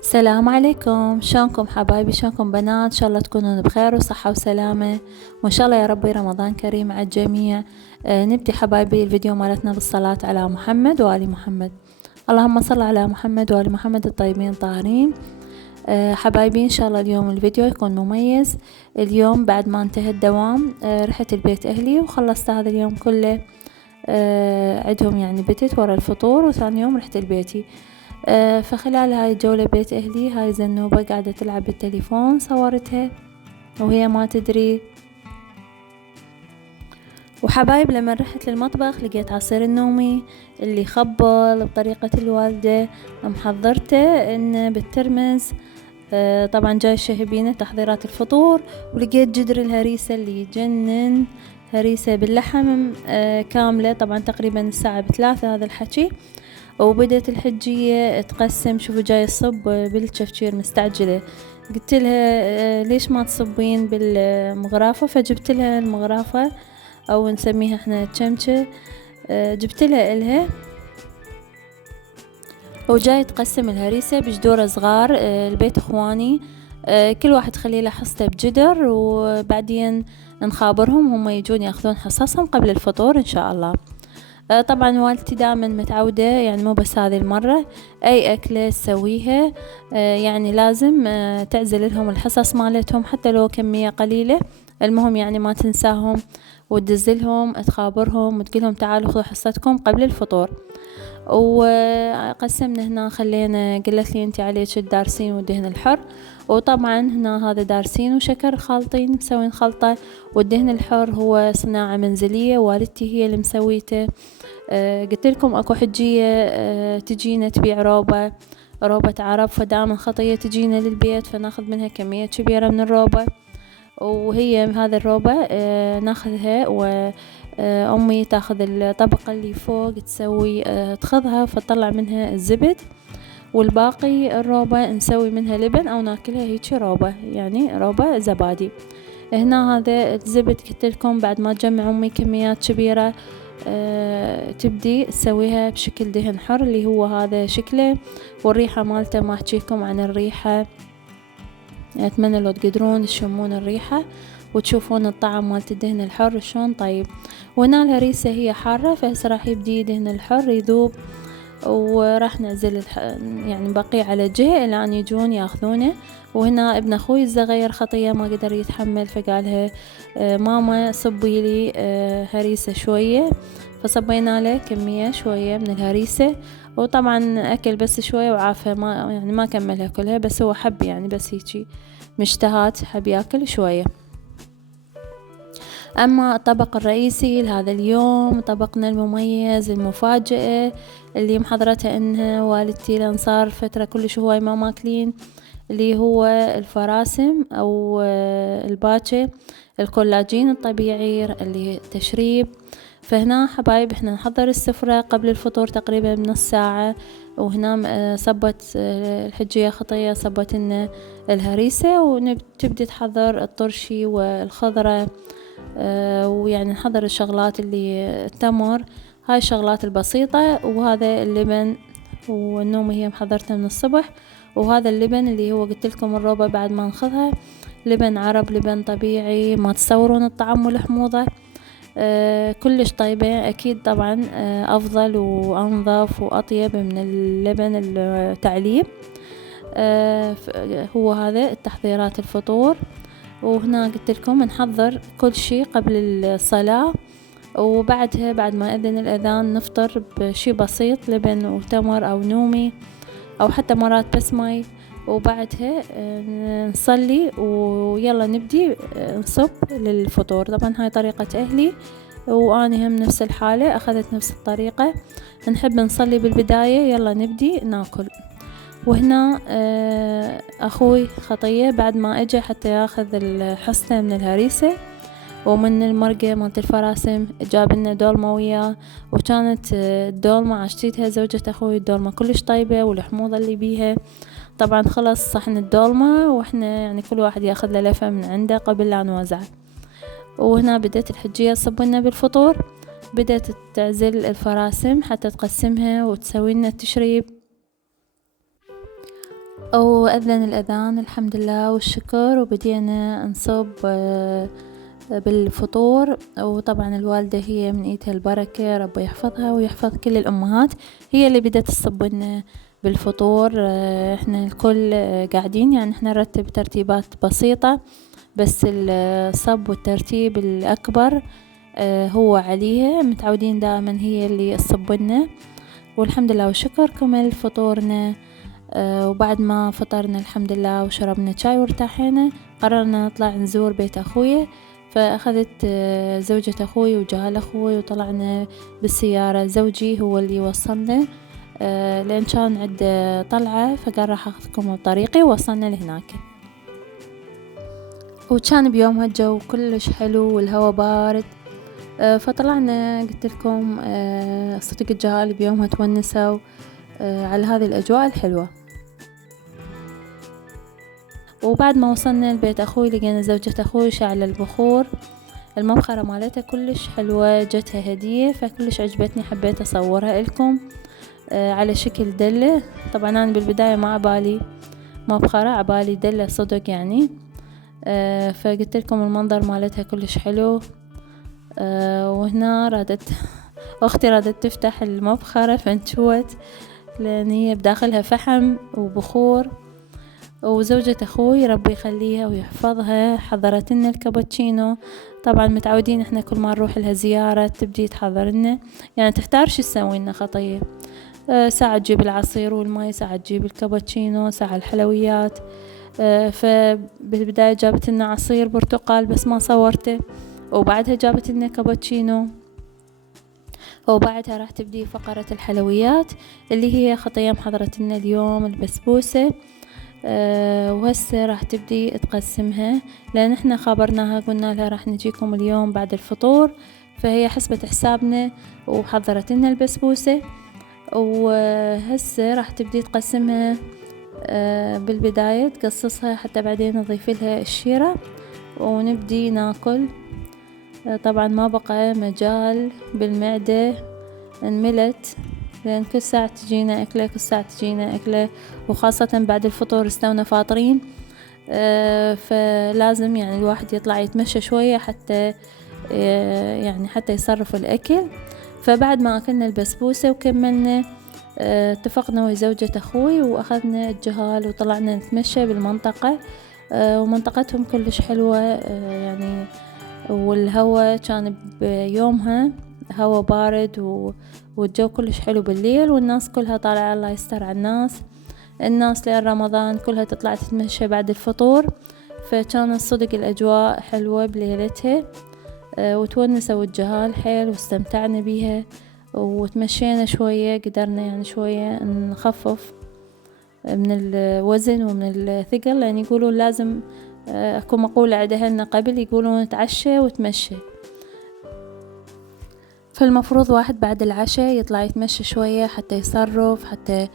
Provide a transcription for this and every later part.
السلام عليكم، شلونكم حبايبي؟ شلونكم بنات؟ ان شاء الله تكونون بخير وصحة وسلامة، وان شاء الله يا ربي رمضان كريم على الجميع. نبدي حبايبي الفيديو مالتنا بالصلاة على محمد وآل محمد. اللهم صل على محمد وآل محمد الطيبين الطاهرين. حبايبي ان شاء الله اليوم الفيديو يكون مميز. اليوم بعد ما انتهى الدوام رحت البيت اهلي وخلصت هذا اليوم كله. عندهم يعني بتت ورا الفطور، وثاني يوم رحت لبيتي. فخلال هاي الجولة بيت أهلي، هاي زنوبة قاعدة تلعب بالتليفون صورتها وهي ما تدري. وحبايب لما رحت للمطبخ لقيت عصير النومي اللي خبل بطريقة الوالدة، محضرته إنه بالترمز. طبعا جاي شهبينه تحضيرات الفطور، ولقيت جدر الهريسة اللي يجنن، هريسة باللحم كاملة. طبعا تقريبا الساعة 3 هذا الحكي. وبدت الحجية تقسم، شوفوا جاي تصب بالشفشير مستعجلة. قلت لها ليش ما تصبين بالمغرافة؟ فجبت لها المغرافة او نسميها احنا تشمشة. جبت لها إلها، وجاي تقسم الهريسة بجدور صغار. البيت اخواني كل واحد خلي له حصته بجدر، وبعدين نخابرهم هم يجون ياخذون حصصهم قبل الفطور ان شاء الله. طبعا والدتي دائما متعودة، يعني مو بس هذه المرة، اي اكلة تسويها يعني لازم تعزل لهم الحصص مالتهم حتى لو كمية قليلة. المهم يعني ما تنساهم، وتدزلهم تخابرهم وتقولهم تعالوا خذوا حصتكم قبل الفطور. وقسمنا هنا، خلينا قلت لي انت عليك الدارسين والدهن الحر. وطبعا هنا هذا دارسين وشكر خالطين، مسوين خلطة. والدهن الحر هو صناعة منزلية، والدتي هي اللي مسويته. قلت لكم اكو حجية تجينا تبيع روبة عرب، فدائما خطية تجينا للبيت فناخذ منها كمية كبيرة من الروبة. وهي هذا الروبة ناخذها، وأمي تاخذ الطبقة اللي فوق تسوي تخضها فتطلع منها الزبد، والباقي الروبة نسوي منها لبن أو ناكلها هيك روبة، يعني روبة زبادي. هنا هذا الزبد قلت لكم بعد ما تجمع أمي كميات كبيرة تبدي تسويها بشكل دهن حر اللي هو هذا شكله. والريحة مالته ما احكيكم عن الريحة، اتمنى لو تقدرون تشمون الريحة وتشوفون الطعم مالت الدهن الحر شلون طيب. وهنا الهريسة هي حارة، فهسه راح يبدي دهن الحر يذوب، وراح نعزل يعني بقية على جهة الى ان يجون ياخذونه. وهنا ابن اخوي الصغير خطية ما قدر يتحمل، فقالها ماما صبي لي هريسة شوية، فصبينا له كمية شوية من الهريسة. وطبعا اكل بس شوية وعافى، ما يعني ما كملها كلها، بس هو حب يعني بس هيجي مشتهات، حب ياكل شوية. أما الطبق الرئيسي لهذا اليوم، طبقنا المميز المفاجئة اللي محضرتها إنها والدتي، لأن صار فترة كلش هواي ما ماكلين، اللي هو الفراسم أو الباتشي، الكولاجين الطبيعي اللي تشريب. فهنا حبايب احنا نحضر السفرة قبل الفطور تقريبا بنص ساعة. وهنا صبت الحجية خطية صبت لنا الهريسة، وتبدي تحضر الطرشي والخضرة. ويعني نحضر الشغلات اللي التمر، هاي الشغلات البسيطة. وهذا اللبن والنوم هي محضرتها من الصبح. وهذا اللبن اللي هو قلت لكم الروبة بعد ما ناخذها لبن عرب، لبن طبيعي، ما تصورون الطعم والحموضة كلش طيبة أكيد. طبعا أفضل وأنظف وأطيب من اللبن التعليب. هو هذا التحضيرات الفطور. وهنا قلت لكم نحضر كل شيء قبل الصلاة، وبعدها بعد ما أذن الأذان نفطر بشي بسيط، لبن وتمر أو نومي أو حتى مرات بس ماي. وبعدها نصلي ويلا نبدي نصب للفطور. طبعا هاي طريقة أهلي، وأنا هم نفس الحالة أخذت نفس الطريقة. نحب نصلي بالبداية يلا نبدي ناكل. وهنا أخوي خطية بعد ما أجى حتى ياخذ الحصة من الهريسة ومن المرقة مالت الفراسم، جاب لنا دولمة وياه. وكانت الدولمة عشتيتها زوجة أخوي، الدولمة كلش طيبة والحموضة اللي بيها. طبعا خلص صحن الدولمة، وإحنا يعني كل واحد ياخذ له لفة من عنده قبل لا نوزع. وهنا بدأت الحجية تصب لنا بالفطور، بدأت تعزل الفراسم حتى تقسمها وتسوي لنا التشريب. وأذن الأذان الحمد لله والشكر، وبدينا نصب بالفطور. وطبعا الوالدة هي من ايدها البركة، ربي يحفظها ويحفظ كل الأمهات، هي اللي بدأت تصب لنا بالفطور. احنا الكل قاعدين، يعني احنا نرتب ترتيبات بسيطة، بس الصب والترتيب الأكبر هو عليها، متعودين دائما هي اللي تصب لنا. والحمد لله والشكر كمل فطورنا. وبعد ما فطرنا الحمد لله وشربنا شاي وارتاحينا، قررنا نطلع نزور بيت أخويا. فأخذت زوجة أخوي وجال أخوي وطلعنا بالسيارة، زوجي هو اللي وصلنا لأن كان عنده طلعة، فقال راح أخذكم بطريقي، ووصلنا لهناك. وكان بيومها الجو كلش حلو والهواء بارد. فطلعنا قلت لكم صدق الجهال بيومها تونسوا على هذه الأجواء الحلوة. وبعد ما وصلنا لبيت أخوي لقينا زوجة أخوي شاعلة البخور، المبخرة مالتها كلش حلوة، جتها هدية فكلش عجبتني، حبيت أصورها لكم على شكل دلة. طبعا أنا بالبداية ما عبالي مبخرة، عبالي دلة صدق يعني. فقلت لكم المنظر مالتها كلش حلو. وهنا أختي رادت تفتح المبخرة فانشوت، لأن هي بداخلها فحم وبخور. وزوجة أخوي ربي يخليها ويحفظها حضرت لنا الكابتشينو. طبعا متعودين احنا كل ما نروح لها زيارة تبدي تحضر لنا، يعني تختار شو تسوي لنا خطية. ساعة تجيب العصير والماء، ساعة تجيب الكابتشينو، ساعة الحلويات. فبالبداية جابت لنا عصير برتقال بس ما صورته، وبعدها جابت لنا كابتشينو، وبعدها راح تبدي فقرة الحلويات اللي هي خطية محضرت لنا اليوم البسبوسة. وهسه راح تبدي تقسمها، لأن احنا خابرناها قلنا لها راح نجيكم اليوم بعد الفطور، فهي حسبت حسابنا وحضرت لنا البسبوسة. وهسه راح تبدي تقسمها. بالبداية تقصصها حتى بعدين نضيف لها الشيرة ونبدي ناكل. طبعا ما بقى مجال بالمعدة، انملت، لأن كل ساعة تجينا أكلة، كل ساعة تجينا أكلة، وخاصة بعد الفطور استونا فاطرين. فلازم يعني الواحد يطلع يتمشى شوية حتى يعني حتى يصرف الأكل. فبعد ما أكلنا البسبوسة وكملنا، اتفقنا ويا زوجة أخوي وأخذنا الجهال وطلعنا نتمشى بالمنطقة. ومنطقتهم كلش حلوة يعني، والهواء كان بيومها هواء بارد والجو كلش حلو بالليل، والناس كلها طالعة الله يستر على الناس لأن رمضان كلها تطلع تتمشى بعد الفطور. فكان الصدق الأجواء حلوة بليلتها. وتونسوا الجهال حيل واستمتعنا بيها، وتمشينا شوية، قدرنا يعني شوية نخفف من الوزن ومن الثقل، لأن يقولون لازم اكو مقولة عندنا قبل يقولون نتعشى وتمشى، فالمفروض واحد بعد العشاء يطلع يتمشى شوية حتى يصرف، حتى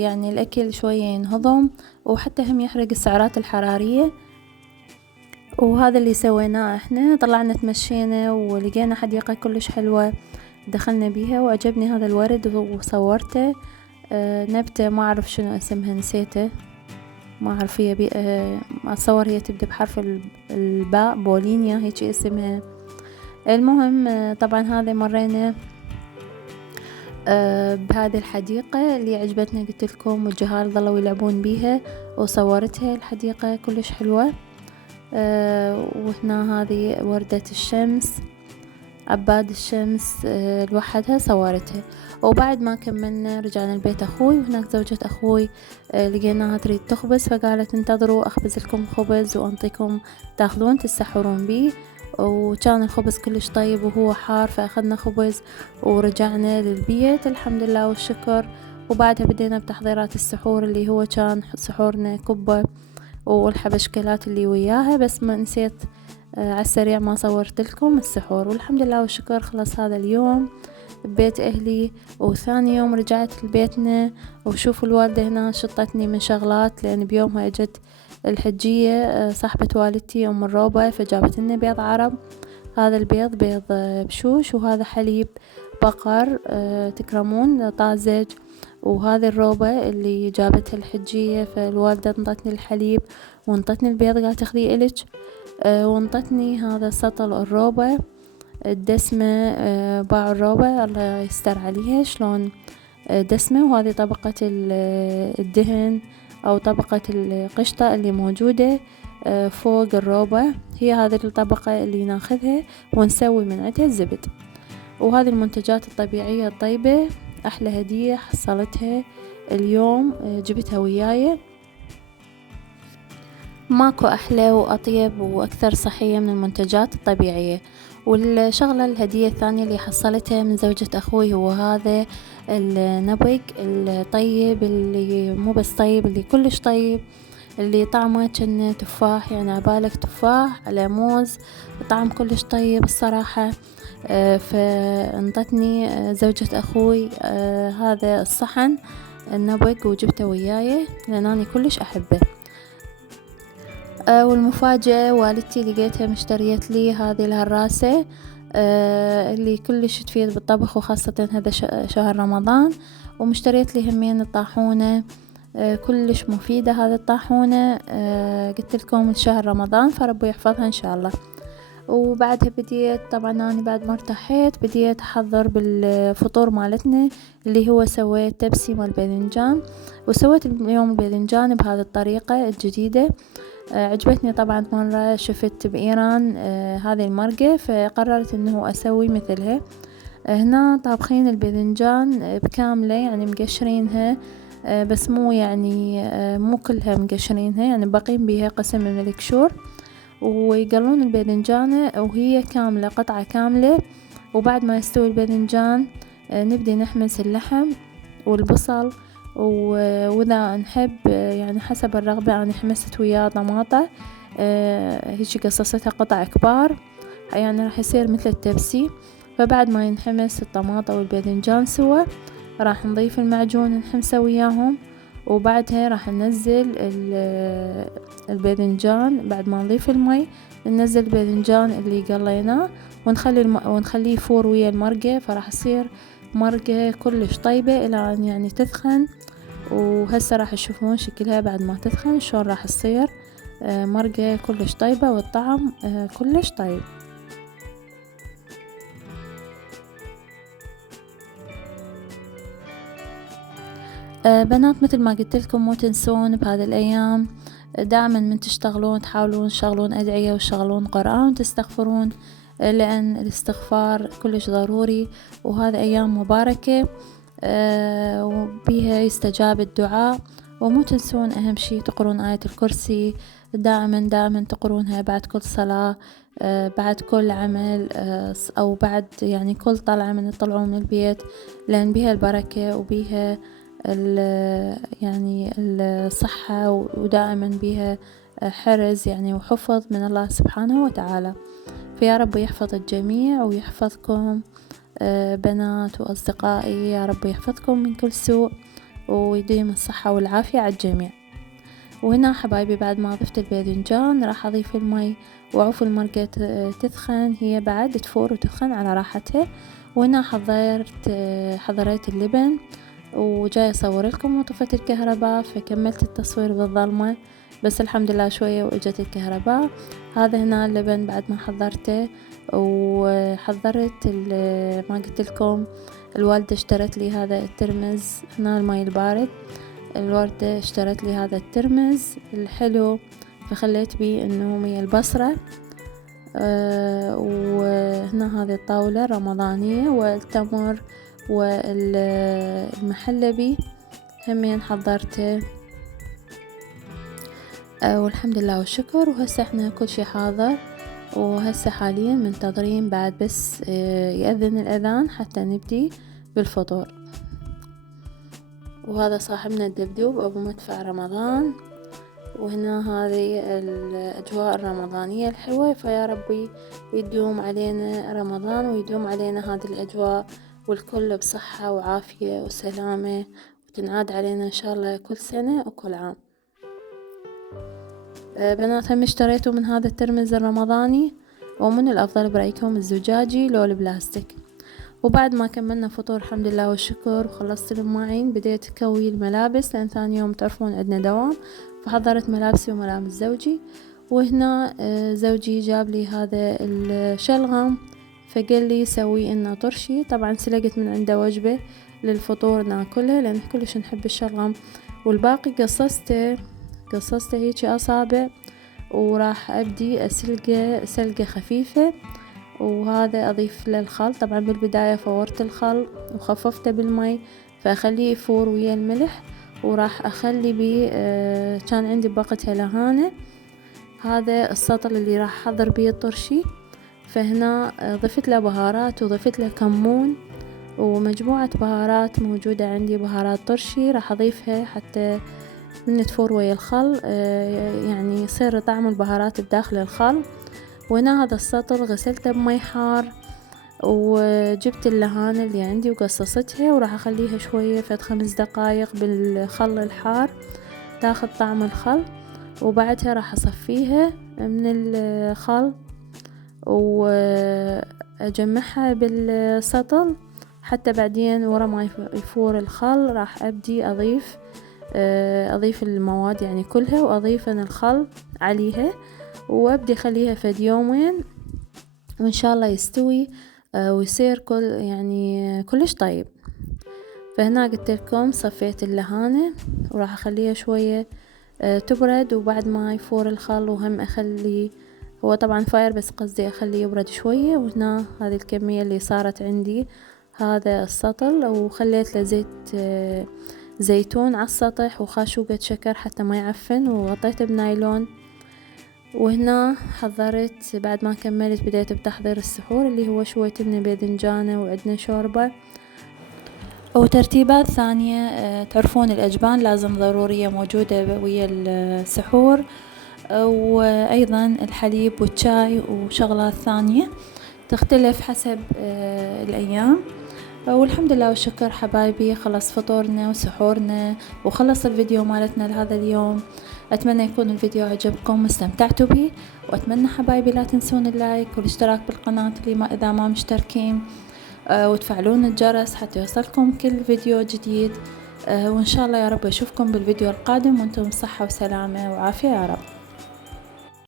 يعني الأكل شوية ينهضم، وحتى هم يحرق السعرات الحرارية. وهذا اللي سويناه احنا، طلعنا تمشينا ولقينا حديقة كلش حلوة دخلنا بيها، وعجبني هذا الورد وصورته. نبتة ما أعرف شنو اسمها، نسيته، ما أعرف هي أتصور هي تبدأ بحرف الباء، بولينيا هيك اسمها. المهم طبعا هذا مرينا بهذه الحديقة اللي عجبتنا قلت لكم، والجهال ظلوا يلعبون بيها وصورتها. الحديقة كلش حلوة. وهنا هذه وردة الشمس، عباد الشمس لوحدها صورتها. وبعد ما كملنا رجعنا لبيت أخوي، وهناك زوجة أخوي لقيناها تريد تخبز، فقالت انتظروا أخبز لكم خبز وأنطيكم تاخذون تسحرون بيه. وكان الخبز كلش طيب وهو حار، فأخذنا خبز ورجعنا للبيت الحمد لله والشكر. وبعدها بدينا بتحضيرات السحور اللي هو كان سحورنا كبة والحبشكلات اللي وياها، بس ما نسيت على السريع ما صورت لكم السحور. والحمد لله والشكر خلص هذا اليوم ببيت أهلي. وثاني يوم رجعت لبيتنا، وشوفوا الوالدة هنا شطتني من شغلات، لأن بيومها اجت الحجية صاحبة والدتي أم الروبة، فجابت لنا بيض عرب. هذا البيض بيض بشوش، وهذا حليب بقر تكرمون طازج. وهذه الروبة اللي جابتها الحجية، فالوالدة انطتني الحليب وانطتني البيض، قالت تاخذيه إلك. وانطتني هذا سطل الروبة الدسمة. باعوا الروبة الله يستر عليها شلون دسمة، وهذه طبقة الدهن أو طبقة القشطة اللي موجودة فوق الروبة، هي هذه الطبقة اللي ناخذها ونسوي من عندها الزبد. وهذه المنتجات الطبيعية الطيبة أحلى هدية حصلتها اليوم، جبتها وياي. ماكو أحلى وأطيب وأكثر صحية من المنتجات الطبيعية. والشغلة الهدية الثانية اللي حصلتها من زوجة أخوي هو هذا النبق الطيب، اللي مو بس طيب، اللي كلش طيب، اللي طعمه كأنه تفاح، يعني عبالك تفاح على موز، طعم كلش طيب الصراحة. فانطتني زوجة أخوي هذا الصحن النبق وجبته وياي لأن أنا كلش أحبه. والمفاجأة والدتي لقيتها مشتريت لي هذه الهراسة اللي كلش تفيد بالطبخ، وخاصة هذا شهر رمضان. ومشتريت لي همين الطاحونة كلش مفيدة هذه الطاحونة، قلت لكم من شهر رمضان، فربي يحفظها إن شاء الله. وبعدها بديت طبعا أنا بعد ما ارتحيت بديت أحضر بالفطور مالتنا، اللي هو سويت تبسي مال باذنجان. وسويت اليوم الباذنجان بهذه الطريقة الجديدة، عجبتني طبعا. مرة شفت بإيران هذه المرقة فقررت انه اسوي مثلها. هنا طابخين الباذنجان بكاملة، يعني مقشرينها بس مو يعني مو كلها مقشرينها، يعني باقين بيها قسم من القشور، ويقلون الباذنجانة وهي كاملة قطعة كاملة. وبعد ما يستوي الباذنجان نبدي نحمس اللحم والبصل، وإذا نحب يعني حسب الرغبة. أنا حمست وياه طماطة هيجي قصصتها قطع كبار، يعني راح يصير مثل التبسي. فبعد ما ينحمس الطماطة والباذنجان سوا، راح نضيف المعجون نحمسه وياهم، وبعدها راح ننزل الباذنجان. بعد ما نضيف المي ننزل الباذنجان اللي قليناه ونخليه يفور ويا المرقة، فراح يصير مرقة كلش طيبة إلى أن يعني تثخن. وهسه راح تشوفون شكلها بعد ما تثخن شلون راح تصير مرقة كلش طيبة، والطعم كلش طيب. بنات مثل ما قلت لكم مو تنسون بهذه الأيام دائما من تشتغلون تحاولون تشغلون أدعية وتشغلون قرآن وتستغفرون، لأن الاستغفار كلش ضروري، وهذا أيام مباركة وبيها يستجاب الدعاء. ومو تنسون أهم شي تقرون آية الكرسي دائما تقرونها بعد كل صلاة، بعد كل عمل، أو بعد يعني كل طلعة من تطلعون من البيت، لأن بيها البركة وبيها يعني الصحة، ودائما بيها حرز يعني وحفظ من الله سبحانه وتعالى. فيا رب يحفظ الجميع ويحفظكم بنات وأصدقائي، يا رب يحفظكم من كل سوء ويديم الصحة والعافية على الجميع. وهنا حبايبي بعد ما ضفت الباذنجان راح أضيف المي وأعوف المرقة تثخن، هي بعد تفور وتثخن على راحتها. وهنا حضريت اللبن وجاي أصور لكم، وطفت الكهرباء فكملت التصوير بالظلمة، بس الحمد لله شوية وإجت الكهرباء. هذا هنا اللبن بعد ما حضرته، وحضرت ما قلت لكم الوالدة اشترت لي هذا الترمز، هنا الماء البارد. الوالدة اشترت لي هذا الترمز الحلو، فخليت بيه انه مية البصرة. وهنا هذه الطاولة الرمضانية، والتمر والمحلبي همين حضرته. والحمد لله والشكر. وهسه احنا كل شي حاضر، وهسه حاليا منتظرين بعد بس يأذن الأذان حتى نبدي بالفطور. وهذا صاحبنا الدبدوب أبو مدفع رمضان. وهنا هذه الأجواء الرمضانية الحلوة، فيا ربي يدوم علينا رمضان ويدوم علينا هذه الأجواء، والكل بصحة وعافية وسلامة، وتنعاد علينا إن شاء الله كل سنة وكل عام. بنات هم اشتريتوا من هذا الترمز الرمضاني، ومن الأفضل برأيكم الزجاجي لو البلاستيك. وبعد ما كملنا فطور الحمد لله والشكر وخلصت المواعين، بديت أكوي الملابس لأن ثاني يوم تعرفون عندنا دوام، فحضرت ملابسي وملابس زوجي. وهنا زوجي جاب لي هذا الشلغم، فقال لي سوي لنا طرشي. طبعا سلقت من عنده وجبة للفطور ناكلها لأن كلش نحب الشلغم، والباقي قصصته هيك أصابع، وراح أبدي أسلقه سلقة خفيفة، وهذا أضيف له الخل. طبعا بالبداية فورت الخل وخففته بالمي فأخليه يفور ويا الملح، وراح أخلي بيه كان عندي بوقتها لهانة، هذا السطل اللي راح أحضر بيه الطرشي. فهنا ضفت له بهارات وضفت له كمون ومجموعة بهارات موجودة عندي، بهارات طرشي راح أضيفها حتى من تفور ويا الخل، يعني يصير طعم البهارات بداخل الخل. وهنا هذا السطل غسلته بمي حار، وجبت اللهانة اللي عندي وقصصتها، وراح أخليها شوية فد 5 دقايق بالخل الحار تاخذ طعم الخل، وبعدها راح أصفيها من الخل وأجمعها بالسطل، حتى بعدين ورا ما يفور الخل راح أبدي أضيف المواد يعني كلها، وأضيف أنا الخل عليها، وأبدي أخليها فد يومين وإن شاء الله يستوي ويصير كلش طيب. فهنا قلت لكم صفيت اللهانة وراح أخليها شوية تبرد، وبعد ما يفور الخل وهم أخلي هو طبعا فاير بس قصدي أخليه يبرد شوية. وهنا هذه الكمية اللي صارت عندي هذا السطل، وخليت له زيت زيتون على السطح وخاشوقة شكر حتى ما يعفن، وغطيته بنايلون. وهنا حضرت بعد ما كملت بديت بتحضير السحور اللي هو شوية باذنجانة وعندنا شوربة وترتيبات ثانية. تعرفون الأجبان لازم ضرورية موجودة ويا السحور، وأيضا الحليب والشاي وشغلات ثانية تختلف حسب الأيام. والحمد لله والشكر حبايبي، خلص فطورنا وسحورنا وخلص الفيديو مالتنا لهذا اليوم. أتمنى يكون الفيديو عجبكم واستمتعتوا به، وأتمنى حبايبي لا تنسون اللايك والاشتراك بالقناة إذا ما مشتركين، وتفعلون الجرس حتى يوصلكم كل فيديو جديد. وإن شاء الله يا رب أشوفكم بالفيديو القادم وأنتم بصحة وسلامة وعافية يا رب.